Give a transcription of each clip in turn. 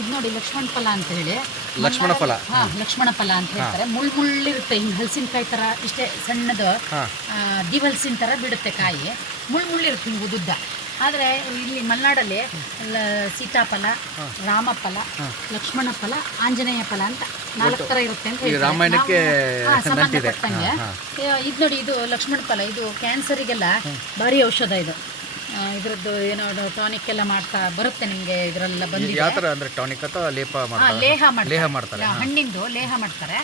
ಇದು ನೋಡಿ ಲಕ್ಷ್ಮಣ ಫಲ ಅಂತ ಹೇಳಿ. ಲಕ್ಷ್ಮಣ ಫಲ. ಹಾ ಲಕ್ಷ್ಮಣ ಫಲ ಅಂತ ಹೇಳ್ತಾರೆ. ಮುಳ್ ಮುಳ್ಳಿರುತ್ತೆ ಹಿಂಗೆ ಹಲಸಿನಕಾಯಿ ತರ ಇಷ್ಟೇ ಸಣ್ಣದು ದಿವಲ್ಸಿನ ತರ ಬಿಡುತ್ತೆ ಕಾಯಿ. ಮುಳ್ಳು ಮುಳ್ಳಿರುತ್ತೆ ಹಿಂಗೆ ಉದ್ದ. ಆದರೆ ಇಲ್ಲಿ ಮಲೆನಾಡಲ್ಲಿ ಸೀತಾಫಲ ರಾಮಫಲ ಲಕ್ಷ್ಮಣ ಫಲ ಆಂಜನೇಯ ಫಲ ಅಂತ ನಾಲ್ಕು ಥರ ಇರುತ್ತೆ ಅಂತ. ರಾಮಾಯಣಕ್ಕೆ ಸಂಬಂಧಪಟ್ಟಂಗೆ. ಇದು ನೋಡಿ ಇದು ಲಕ್ಷ್ಮಣ ಫಲ ಇದು ಕ್ಯಾನ್ಸರಿಗೆಲ್ಲ ಭಾರಿ ಔಷಧ ಇದು. ಇದ್ರದ್ದು ಏನೋ ಟಾನಿಕ್ ಎಲ್ಲ ಮಾಡ್ತಾ ಬರುತ್ತೆ ನಿಮಗೆ ಇದರಲ್ಲ ಬಂದಿದೆ ಯಾವ ಥರ ಅಂದ್ರೆ ಟಾನಿಕ್ ಅಥವಾ ಲೇಪ ಮಾಡ್ತಾರೆ? ಲೇಹ ಮಾಡ್ತಾರೆ. ಲೇಹ ಮಾಡ್ತಾರೆ ಹಣ್ಣಿಂದು ಲೇಹ ಮಾಡ್ತಾರೆ.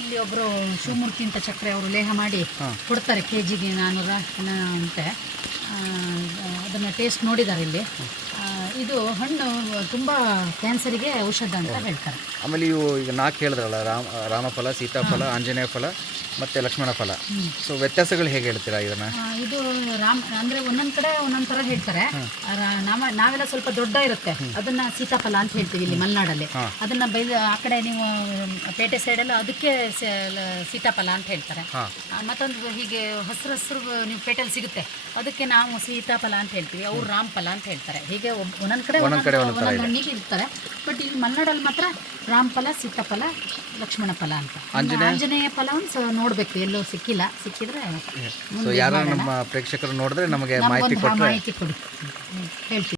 ಇಲ್ಲಿ ಒಬ್ಬರು ಶಿವಮೂರ್ತಿ ಅಂತ ಚಕ್ರೆ ಅವರು ಲೇಹ ಮಾಡಿ ಕೊಡ್ತಾರೆ ಕೆ ಜಿಗೆ ನಾನ್ನೂರ ಅಂತೆ. ಅದನ್ನು ಟೇಸ್ಟ್ ನೋಡಿದ್ದಾರೆ ಇಲ್ಲಿ. ಇದು ಹಣ್ಣು ತುಂಬ ಕ್ಯಾನ್ಸರಿಗೆ ಔಷಧ ಅಂತ ಹೇಳ್ತಾರೆ. ಆಮೇಲೆ ಇವು ಈಗ ನಾಲ್ಕು ಹೇಳಿದ್ರಲ್ಲ ರಾಮ ರಾಮಫಲ ಸೀತಾಫಲ ಆಂಜನೇಯ ಫಲ ಮತ್ತು ಲಕ್ಷ್ಮಣ ಫಲ. ಸೊ ವ್ಯತ್ಯಾಸಗಳು ಹೇಗೆ ಹೇಳ್ತೀರಾ ಇದನ್ನ? ಆ, ಇದು ರಾಮ್ ಅಂದ್ರೆ ಒಂದೊಂದ್ ಕಡೆ ಒಂದೊಂದ್ ತರ ಹೇಳ್ತಾರೆ. ಆ, ರಾ- ನಾವ ನಾವೆಲ್ಲ ಸ್ವಲ್ಪ ದೊಡ್ಡ ಇರುತ್ತೆ. ಅದನ್ನ ಸೀತಾಫಲ ಅಂತ ಹೇಳ್ತೀವಿ ಇಲ್ಲಿ ಮಲೆನಾಡಲ್ಲಿ. ಅದನ್ನ ಬೈದ ಆ ಕಡೆ ನೀವು ಪೇಟೆ ಸೈಡ್ ಎಲ್ಲ ಅದಕ್ಕೆ ಸೆ- ಲ- ಸೀತಾಫಲ ಅಂತ ಹೇಳ್ತಾರೆ. ಹಾಂ. ಆ, ಮತ್ತೊಂದು ಹೀಗೆ ಹಸಿರು ಹಸಿರು ನೀವು ಪೇಟೆಲ್ ಸಿಗುತ್ತೆ. ಅದಕ್ಕೆ ನಾವು ಸೀತಾಫಲ ಅಂತ ಹೇಳ್ತೀವಿ. ಅವ್ರು ರಾಮಫಲ ಅಂತ ಹೇಳ್ತಾರೆ. ಹೀಗೆ ಒಬ್- ಒಂದೊಂದ್ ಕಡೆ ಒಂದೊಂದು ಒಂದೊಂದ್ ಹಣ್ಣಿಗೆ ಇರ್ತಾರೆ. ಬಟ್ ಇಲ್ಲಿ ಮಲೆನಾಡಲ್ಲಿ ಮಾತ್ರ ರಾಮಫಲ ಸೀತಾಫಲ ಲಕ್ಷ್ಮಣ ಫಲ ಅಂತ. ಆಂಜನೇಯ? ಫಲ ಒಂದು ನೋಡಬೇಕು ಎಲ್ಲೂ ಸಿಕ್ಕಿಲ್ಲ. ಸಿಕ್ಕಿದ್ರೆ ಸೊ ಯಾರು ನಮ್ಮ ಪ್ರೇಕ್ಷಕರು ನೋಡಿದ್ರೆ ನಮಗೆ ಮಾಹಿತಿ ನಮ್ಗೊಂದು ಕೊಟ್ಟರೆ ಮಾಹಿತಿ ಕೊಡಿ. ಹ್ಮ್, ಹೇಳ್ತೀವಿ.